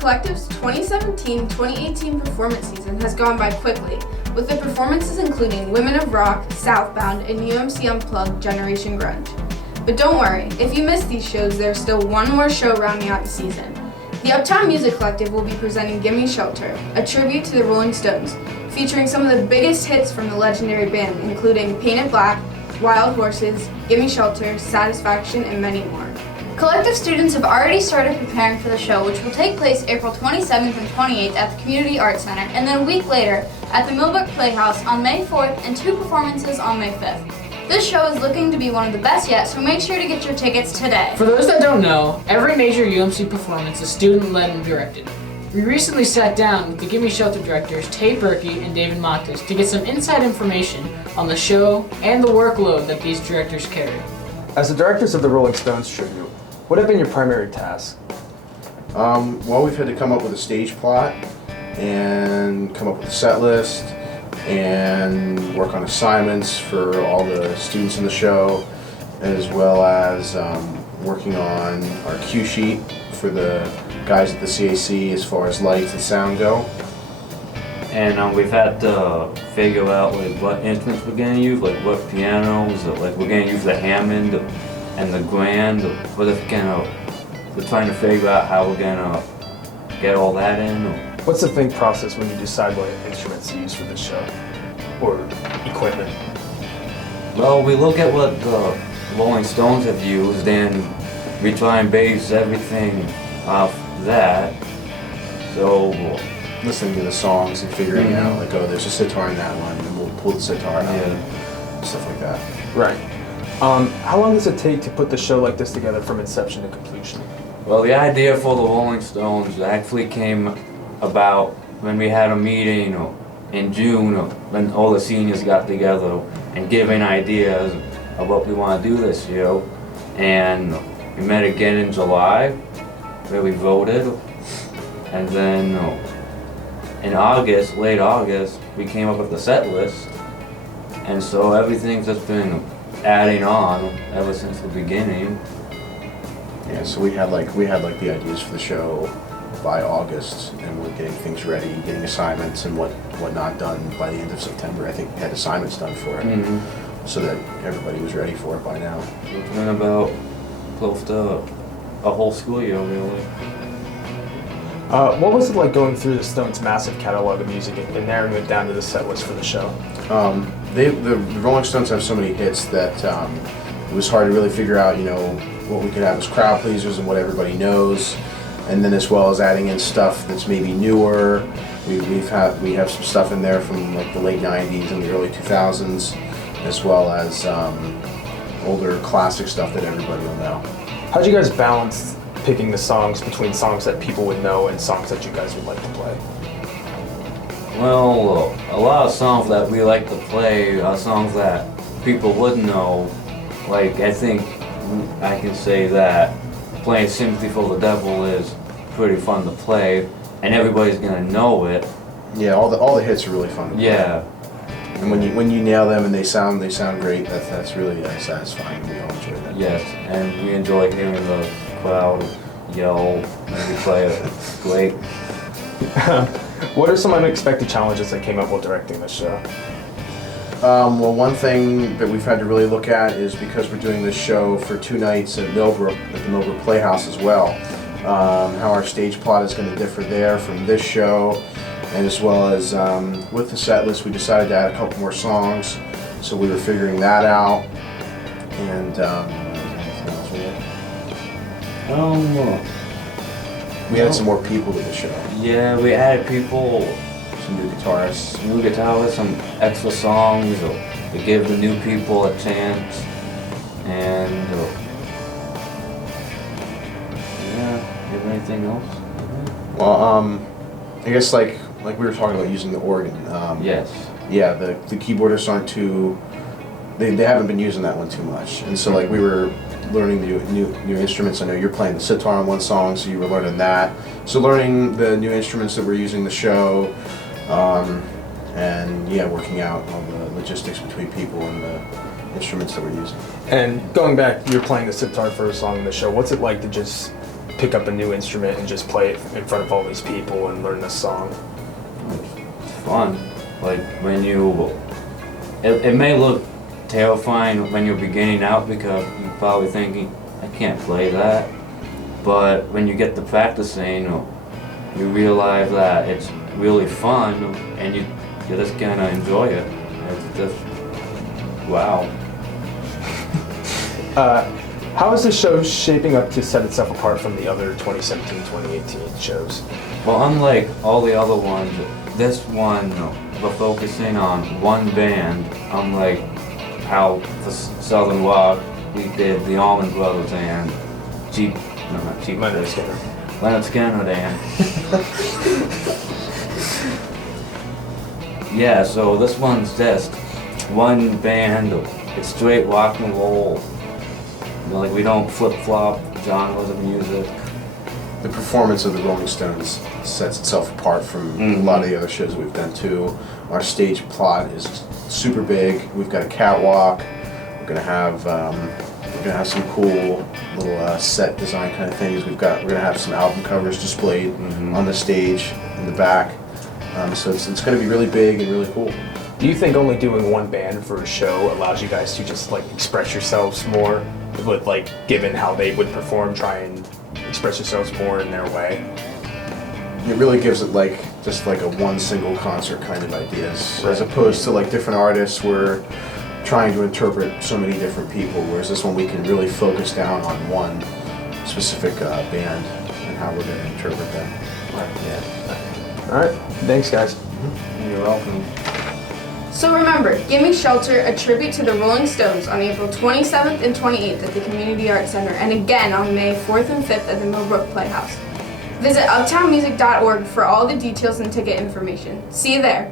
Collective's 2017-2018 performance season has gone by quickly, with the performances including Women of Rock, Southbound, and UMC Unplugged Generation Grunge. But don't worry, if you missed these shows, there's still one more show rounding out the season. The Uptown Music Collective will be presenting Gimme Shelter, a tribute to the Rolling Stones, featuring some of the biggest hits from the legendary band, including Painted Black, Wild Horses, Gimme Shelter, Satisfaction, and many more. Collective students have already started preparing for the show, which will take place April 27th and 28th at the Community Arts Center, and then a week later at the Millbrook Playhouse on May 4th and 2 performances on May 5th. This show is looking to be one of the best yet, so make sure to get your tickets today. For those that don't know, every major UMC performance is student-led and directed. We recently sat down with the Gimme Shelter directors Tate Berkey and David Montes to get some inside information on the show and the workload that these directors carry. As the directors of the Rolling Stones tribute, what have been your primary tasks? Well, we've had to come up with a stage plot and come up with a set list and work on assignments for all the students in the show, as well as working on our cue sheet for the guys at the CAC as far as lights and sound go. And we've had to figure out like what instruments we're gonna use, like what pianos, like we're gonna use the Hammond and the Grand. We're trying to figure out how we're gonna get all that in. What's the think process when you decide what instruments to use for this show? Or equipment? Well, we look at what the Rolling Stones have used and we try and base everything off that. So Listening to the songs and figuring out like, oh, there's a sitar in that one, and we'll pull the sitar out and stuff like that. Right. How long does it take to put the show like this together from inception to completion? Well, the idea for the Rolling Stones actually came about when we had a meeting in June when all the seniors got together and giving ideas of what we want to do this year. And we met again in July where we voted. And then in August, late August, we came up with the set list. And so everything's just been adding on ever since the beginning. Yeah, so we had like the ideas for the show by August, and we're getting things ready, getting assignments and whatnot done by the end of September. I think we had assignments done for it, so that everybody was ready for it by now. It's been about close to a whole school year, really. What was it like going through the Stones' massive catalog of music and narrowing it down to the set list for the show? The Rolling Stones have so many hits that it was hard to really figure out, what we could have as crowd pleasers and what everybody knows, and then as well as adding in stuff that's maybe newer. We have some stuff in there from like the late '90s and the early 2000s, as well as older classic stuff that everybody will know. How'd you guys balance picking the songs between songs that people would know and songs that you guys would like to play? Well, a lot of songs that we like to play are songs that people would know. Like, I think I can say that playing Sympathy for the Devil is pretty fun to play, and everybody's gonna know it. Yeah, all the hits are really fun to play. Yeah. And when you nail them and they sound great, that's really satisfying. We all enjoy that. Yes, and we enjoy hearing the crowd yell when we play it. It's great. What are some unexpected challenges that came up while directing this show? Well, one thing that we've had to really look at is because we're doing this show for 2 nights at Millbrook, at the Millbrook Playhouse as well, how our stage plot is going to differ there from this show, and as well as with the set list, we decided to add a couple more songs, so we were figuring that out. And anything else we had? We added some more people to the show. Yeah, we added people, Some new guitarists. some extra songs to give the new people a chance, and yeah, you have anything else? Well, I guess like we were talking about using the organ. Yes. Yeah, the keyboardists aren't too. They haven't been using that one too much, and so like we were learning the new instruments. I know you're playing the sitar on one song, so you were learning that. So learning the new instruments that we're using the show, and yeah, working out all the logistics between people and the instruments that we're using. And going back, you're playing the sitar for a song in the show. What's it like to just pick up a new instrument and just play it in front of all these people and learn this song? It's fun. Like when it may look terrifying when you're beginning out because you're probably thinking, I can't play that. But when you get to practicing, you realize that it's really fun and you're just gonna enjoy it. It's just, wow. How is this show shaping up to set itself apart from the other 2017-2018 shows? Well, unlike all the other ones, this one, we're focusing on one band, unlike how the Southern Rock, we did the Allman Brothers and Leonard Skinner. Leonard Skinner band. Yeah, so this one's just one band, it's straight rock and roll. Like we don't flip-flop genres of music. The performance of the Rolling Stones sets itself apart from a lot of the other shows we've done too. Our stage plot is super big. We've got a catwalk. We're gonna have some cool little set design kind of things. We're gonna have some album covers displayed on the stage in the back. So it's gonna be really big and really cool. Do you think only doing one band for a show allows you guys to just like express yourselves more? With like, given how they would perform, try and express yourselves more in their way? It really gives it like just like a one single concert kind of ideas, as opposed to like different artists we're trying to interpret so many different people, whereas this one we can really focus down on one specific band and how we're going to interpret them. Yeah. All right, thanks guys. You're welcome. So remember, Gimme Shelter, a tribute to the Rolling Stones on April 27th and 28th at the Community Arts Center, and again on May 4th and 5th at the Millbrook Playhouse. Visit uptownmusic.org for all the details and ticket information. See you there.